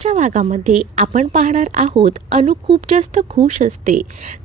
आजच्या भागामध्ये आपण पाहणार आहोत अनु खूप जास्त खुश असते.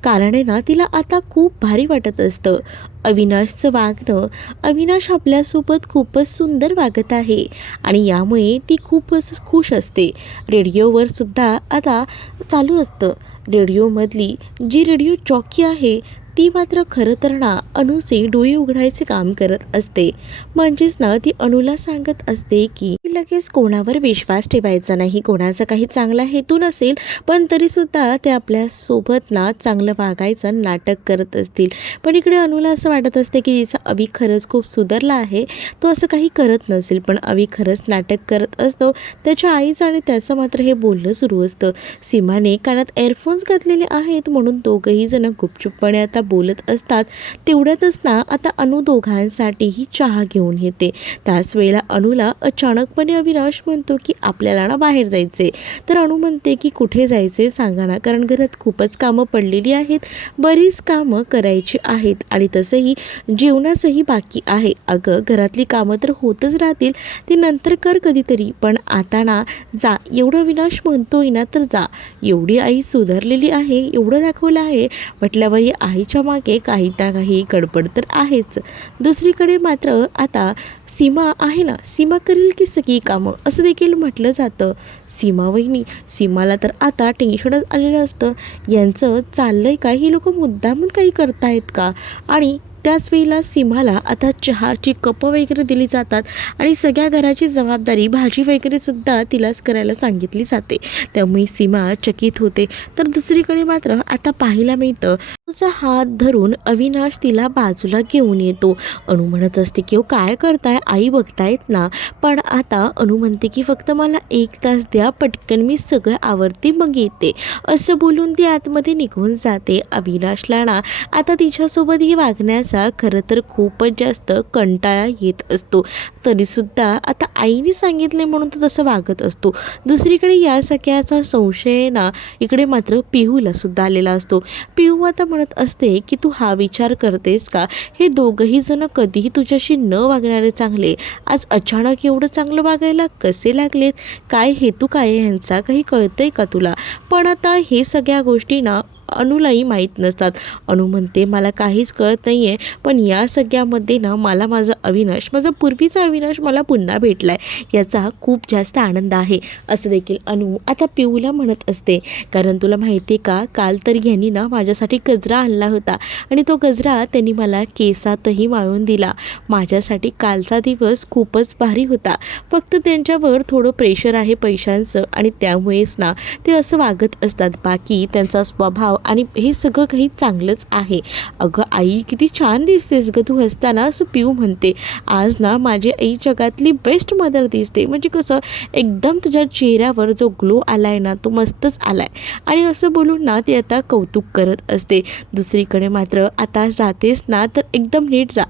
कारण आहे ना तिला आता खूप भारी वाटत असतं. अविनाशचं वागणं, अविनाश आपल्यासोबत खूपच सुंदर वागत आहे आणि यामुळे ती खूपच खुश असते. रेडिओवर सुद्धा आता चालू असतं. रेडिओमधली जी रेडिओ जॉकी आहे ती मात्र खरं तर ना अनुचे डोळे उघडायचे काम करत असते. म्हणजेच ना ती अनुला सांगत असते की लगेच कोणावर विश्वास ठेवायचा नाही, कोणाचा काही चांगला हेतू नसेल पण तरीसुद्धा ते आपल्यासोबत ना चांगलं वागायचं नाटक करत असतील. पण इकडे अनुला असं वाटत असते की तिचा अवि खरंच खूप सुधारला आहे, तो असं काही करत नसेल पण अवि खरंच नाटक करत असतो. त्याच्या आईचं आणि त्याचं मात्र हे बोलणं सुरू असतं. सीमाने कानात एअरफोन्स घातलेले आहेत म्हणून दोघंही जण गुपचूपपणे आता बोलत असतात. तेवढ्यातच ना आता अनु दोघांसाठीही चहा घेऊन येते. त्याच वेळेला अनुला अचानकपणे अविनाश म्हणतो की आपल्याला ना बाहेर जायचे. तर अनु म्हणते की कुठे जायचे सांगा ना, कारण घरात खूपच कामं पडलेली आहेत, बरीच कामं करायची आहेत आणि तसंही जेवणाचंही बाकी आहे. अगं घरातली कामं तर होतच राहतील, ती नंतर कर कधीतरी, पण आता ना जा, एवढं अविनाश म्हणतोय ना तर जा. एवढी आई सुधारलेली आहे, एवढं दाखवलं आहे म्हटल्यावर या आईच्या मागे काही ना काही गडबड तर आहेच. दुसरीकडे मात्र आता सीमा आहे ना, सीमा करेल की सगळी कामं असं देखील म्हटलं जातं. सीमा वहिनी, सीमाला तर आता टेन्शनच आलेलं असतं. यांचं चाललंय का, ही लोक मुद्दामून काही करतायत का. आणि त्याच वेळेला सीमाला आता चहाची कपं वगैरे दिली जातात आणि सगळ्या घराची जबाबदारी भाजी वगैरे सुद्धा तिलाच करायला सांगितली जाते. त्यामुळे सीमा चकित होते. तर दुसरीकडे मात्र आता पाहायला मिळतं तुझा हात धरून अविनाश तिला बाजूला घेऊन येतो. अनु म्हणत असते की काय करताय आई, बघतायत ना. पण आता अनु म्हणते की फक्त मला 1 तास द्या, पटकन मी सगळं आवरते मग येते. असं बोलून ती आतमध्ये निघून जाते. अविनाशला ना आता तिच्यासोबत ही वागण्याचा खरं तर खूपच जास्त कंटाळा येत असतो. तरीसुद्धा आता आईने सांगितले म्हणून तो तसं वागत असतो. दुसरीकडे या सगळ्याचा संशय ना इकडे मात्र पिहूला सुद्धा आलेला असतो. पिहू आता म्हणत असते की तू हा विचार करतेस का, हे दोघंही जण कधीही तुझ्याशी न वागणारे चांगले आज अचानक एवढं चांगलं वागायला कसे लागलेत, काय हेतू काय आहे ह्यांचा, काही कळतंय का तुला. पण आता हे सगळ्या गोष्टी ना अनुलाही माहीत नसतात. अनु म्हणते मला काहीच कळत नाही आहे, पण या सगळ्यामध्ये ना मला माझा अविनाश, माझा पूर्वीचा अविनाश मला पुन्हा भेटला आहे, याचा खूप जास्त आनंद आहे असं देखील अनु आता पिऊला म्हणत असते. कारण तुला माहिती आहे का, काल तर ह्यांनी ना माझ्यासाठी गजरा आणला होता आणि तो गजरा त्यांनी मला केसातही वाळून दिला. माझ्यासाठी कालचा दिवस खूपच भारी होता. फक्त त्यांच्यावर थोडं प्रेशर आहे पैशांचं आणि त्यामुळेच ना ते असं वागत असतात. बाकी त्यांचा स्वभाव आणि हे सगळं काही चांगलंच आहे. अगं आई किती छान दिसतेस गं तू हसताना, असं पिऊ म्हणते. आज ना माझी आई जगातली बेस्ट मदर दिसते. म्हणजे कसं एकदम तुझ्या चेहऱ्यावर जो ग्लो आलाय ना तो मस्तच आलाय. आणि असं बोलून ना ती आता कौतुक करत असते. दुसरीकडे मात्र आता जातेस ना तर एकदम नीट जा,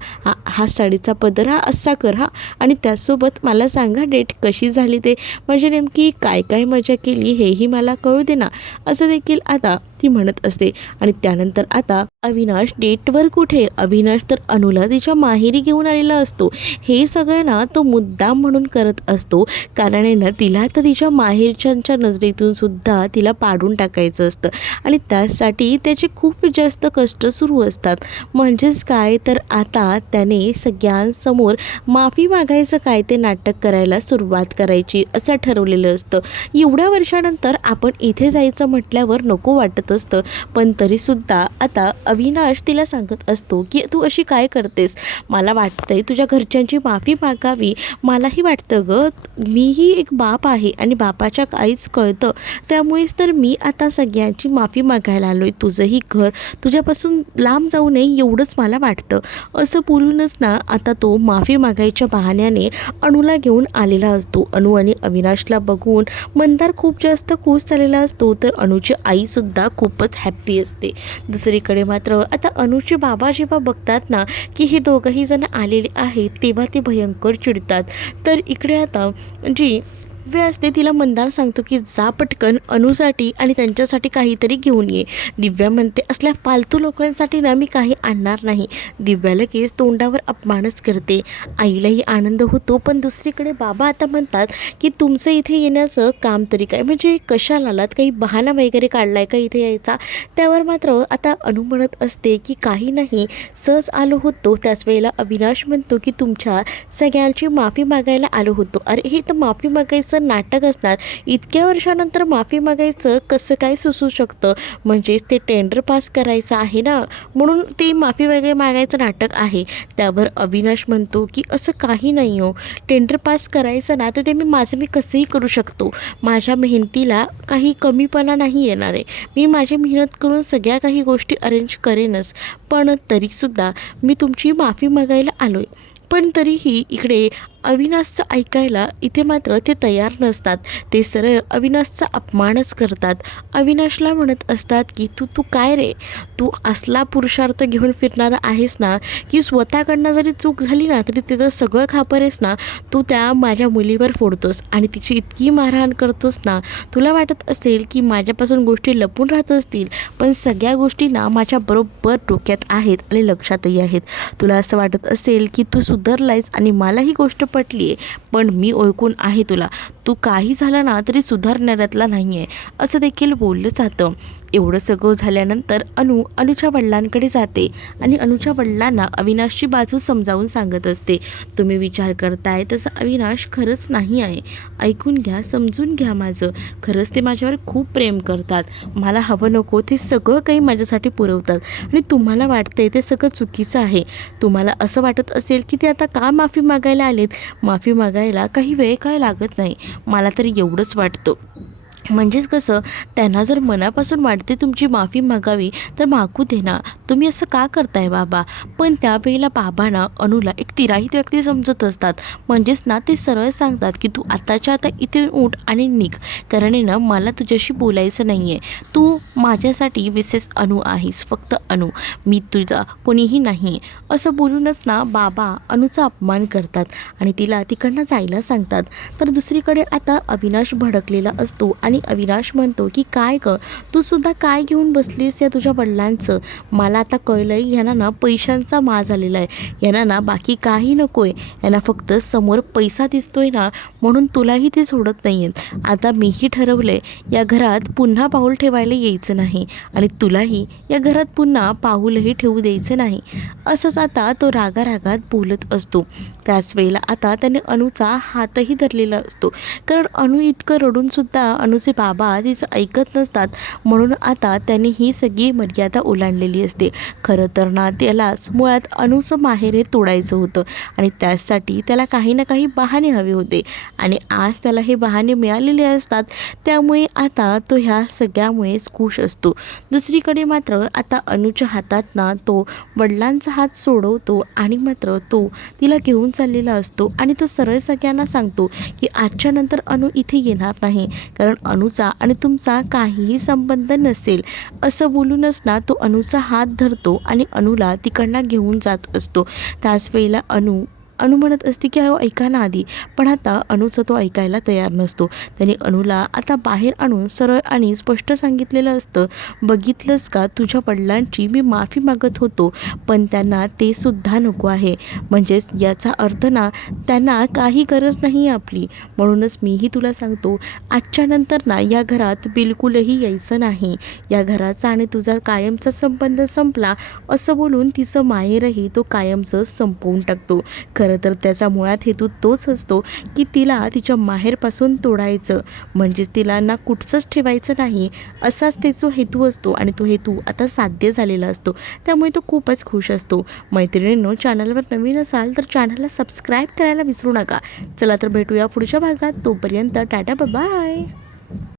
हा साडीचा पदर हा असा कर हा, आणि त्यासोबत मला सांगा डेट कशी झाली ते, म्हणजे नेमकी काय काय मजा केली हेही मला कळू दे ना, असं देखील आता ती म्हणत असते. आणि त्यानंतर आता अविनाश डेटवर कुठे, अविनाश तर अनुला तिच्या माहेरी घेऊन आलेला असतो. हे सगळं ना तो मुद्दाम म्हणून करत असतो, कारण आहे ना तिला तर तिच्या माहेरच्यांच्या नजरेतून सुद्धा तिला पाडून टाकायचं असतं आणि त्यासाठी त्याचे खूप जास्त कष्ट सुरू असतात. म्हणजेच काय तर आता त्याने सगळ्यांसमोर माफी मागायचं काय ते नाटक करायला सुरुवात करायची असं ठरवलेलं असतं. एवढ्या वर्षानंतर आपण इथे जायचं म्हटल्यावर नको वाटत असतं, पण तरीसुद्धा आता अविनाश तिला सांगत असतो की तू अशी काय करतेस, मला वाटतंय तुझ्या घरच्यांची माफी मागावी. मलाही वाटतं गं, मीही एक बाप आहे आणि बापाच्या काहीच कळतं, त्यामुळेच तर मी आता सगळ्यांची माफी मागायला आलो आहे. तुझंही घर तुझ्यापासून लांब जाऊ नये एवढंच मला वाटतं. असं बोलूनच ना आता तो माफी मागायच्या बहाण्याने अनुला घेऊन आलेला असतो. अनु आणि अविनाशला बघून मंदार खूप जास्त खुश झालेला असतो, तर अनुची आईसुद्धा खूपच हॅप्पी असते. दुसरीकडे मात्र आता अनुचे बाबा जेव्हा बघतात ना की हे दोघंही जण आलेले आहेत तेव्हा ते भयंकर चिडतात. तर इकडे आता जी दिव्या असते तिला मंदार सांगतो की जा पटकन अनुसाठी आणि त्यांच्यासाठी काहीतरी घेऊन ये. दिव्या म्हणते असल्या फालतू लोकांसाठी ना मी काही आणणार नाही. दिव्या लगेच तोंडावर अपमानच करते. आईलाही आनंद होतो, पण दुसरीकडे बाबा आता म्हणतात की तुमचं इथे येण्याचं काम तरी काय, म्हणजे कशाला आलात, काही बहाणा वगैरे काढलाय का इथे यायचा. त्यावर मात्र आता अनु म्हणत असते की काही नाही, सहज आलो होतो. त्याच वेळेला अविनाश म्हणतो की तुमच्या सगळ्यांची माफी मागायला आलो होतो. अरे हे तर माफी मागायचं नाटक असणार, इतक्या वर्षानंतर माफी मागायचं कसं काय सुचू शकतं. म्हणजेच ते टेंडर पास करायचं आहे ना, म्हणून ते माफी वगैरे मागायचं नाटक आहे. त्यावर अविनाश म्हणतो की असं काही नाही हो, टेंडर पास करायचं ना तर ते मी कसंही करू शकतो. माझ्या मेहनतीला काही कमीपणा नाही येणार आहे. मी माझी मेहनत करून सगळ्या काही गोष्टी अरेंज करेनच, पण तरीसुद्धा मी तुमची माफी मागायला आलो आहे. पण तरीही इकडे अविनाशचं ऐकायला इथे मात्र ते तयार नसतात. ते सरळ अविनाशचा अपमानच करतात. अविनाशला म्हणत असतात की तू काय रे, तू असला पुरुषार्थ घेऊन फिरणारा आहेस ना की स्वतःकडनं जरी चूक झाली ना तरी त्याचं सगळं खापर आहेस ना तू त्या माझ्या मुलीवर फोडतोस आणि तिची इतकी मारहाण करतोस ना. तुला वाटत असेल की माझ्यापासून गोष्टी लपून राहत असतील, पण सगळ्या गोष्टी ना माझ्या बरोबर डोक्यात आहेत आणि लक्षातही आहेत. तुला असं वाटत असेल की तू सुधारलायस आणि मला ही गोष्ट पटली आहे, पण मी ओळखून आहे तुला, तू काही झालं ना तरी सुधारणाऱ्यातला नाही आहे, असं देखील बोललं जातं. एवढं सगळं झाल्यानंतर अनुच्या वडिलांकडे जाते आणि अनुच्या वडिलांना अविनाशची बाजू समजावून सांगत असते. तुम्ही विचार करताय तसं अविनाश खरंच नाही आहे. ऐकून घ्या, समजून घ्या माझं. खरंच ते माझ्यावर खूप प्रेम करतात. मला हवं नको ते सगळं काही माझ्यासाठी पुरवतात आणि तुम्हाला वाटतंय ते सगळं चुकीचं आहे. तुम्हाला असं वाटत असेल की ते आता का माफी मागायला आलेत, माफी मागायला काही वेळ काय लागत नाही. मला तरी एवढंच वाटतं. म्हणजेच कसं, त्यांना जर मनापासून वाटते तुमची माफी मागावी तर मागू दे ना, तुम्ही असं का करताय बाबा. पण त्यावेळेला बाबांना अनुला एक तिराहित व्यक्ती समजत असतात. म्हणजेच ना ते सरळ सांगतात की तू आताच्या आता इथे उठ आणि निघ, कारण आहे ना मला तुझ्याशी बोलायचं नाही आहे. तू माझ्यासाठी मिसेस अनु आहेस, फक्त अनु, मी तुझा कोणीही नाही. असं बोलूनच ना बाबा अनुचा अपमान करतात आणि तिला तिकडनं जायला सांगतात. तर दुसरीकडे आता अविनाश भडकलेला असतो आणि अविनाश म्हणतो की काय ग, तू सुद्धा काय घेऊन बसलीस या तुझ्या वडिलांचं. मला आता कळलं आहे, यांना ना पैशांचा माज आलेला आहे, यांना ना बाकी काही नको आहे, यांना फक्त समोर पैसा दिसतोय ना म्हणून तुलाही ते सोडत नाही आहेत. आता मीही ठरवलं आहे या घरात पुन्हा पाऊल ठेवायला यायचं नाही आणि तुलाही या घरात पुन्हा पाऊलही ठेवू द्यायचं नाही. असंच आता तो रागारागात बोलत असतो. त्याच वेळेला आता त्याने अनुचा हातही धरलेला असतो, कारण अनु इतकं रडूनसुद्धा अनुचे बाबा तिचं ऐकत नसतात. म्हणून आता त्यांनी ही सगळी मर्यादा ओलांडलेली असते. खरं तर ना त्यालाच मुळात अनुचं माहेर हे तोडायचं होतं आणि त्यासाठी त्याला काही ना काही बहाणे हवे होते आणि आज त्याला हे बहाणे मिळालेले असतात. त्यामुळे आता तो ह्या सगळ्यामुळेच खुश असतो. दुसरीकडे मात्र आता अनुच्या हातात ना तो वडिलांचा हात सोडवतो आणि मात्र तो तिला घेऊन चाललेला असतो आणि तो सरळ सगळ्यांना सांगतो की आजच्या नंतर अनु इथे येणार नाही, कारण अनुचा आणि तुमचा काहीही संबंध नसेल. असं बोलूनच ना तो अनुचा हात धरतो आणि अनुला तिकडनं घेऊन जात असतो. त्याच वेळेला अनु म्हणत असते की अहो ऐका ना आधी, पण आता अनुचं तो ऐकायला तयार नसतो. त्याने अनुला आता बाहेर आणून सरळ आणि स्पष्ट सांगितलेलं असतं, बघितलंस का, तुझ्या वडिलांची मी माफी मागत होतो पण त्यांना ते सुद्धा नको आहे. म्हणजेच याचा अर्थ ना त्यांना काही गरज नाही आपली. म्हणूनच मीही तुला सांगतो आजच्या नंतर ना या घरात बिलकुलही यायचं नाही. या घराचा आणि तुझा कायमचा संबंध संपला असं बोलून तिचं माहेरही तो कायमचं संपवून टाकतो. खरं तर त्याचा मुळात हेतू तोच असतो की तिला तिच्या माहेरपासून तोडायचं, म्हणजेच तिला ना कुठचंच ठेवायचं नाही, असाच त्याचा हेतू असतो आणि तो हेतू आता साध्य झालेला असतो. त्यामुळे तो खूपच खुश असतो. मैत्रिणींनो, चॅनलवर नवीन असाल तर चॅनलला सबस्क्राईब करायला विसरू नका. चला तर भेटूया पुढच्या भागात. तोपर्यंत टाटा बाय.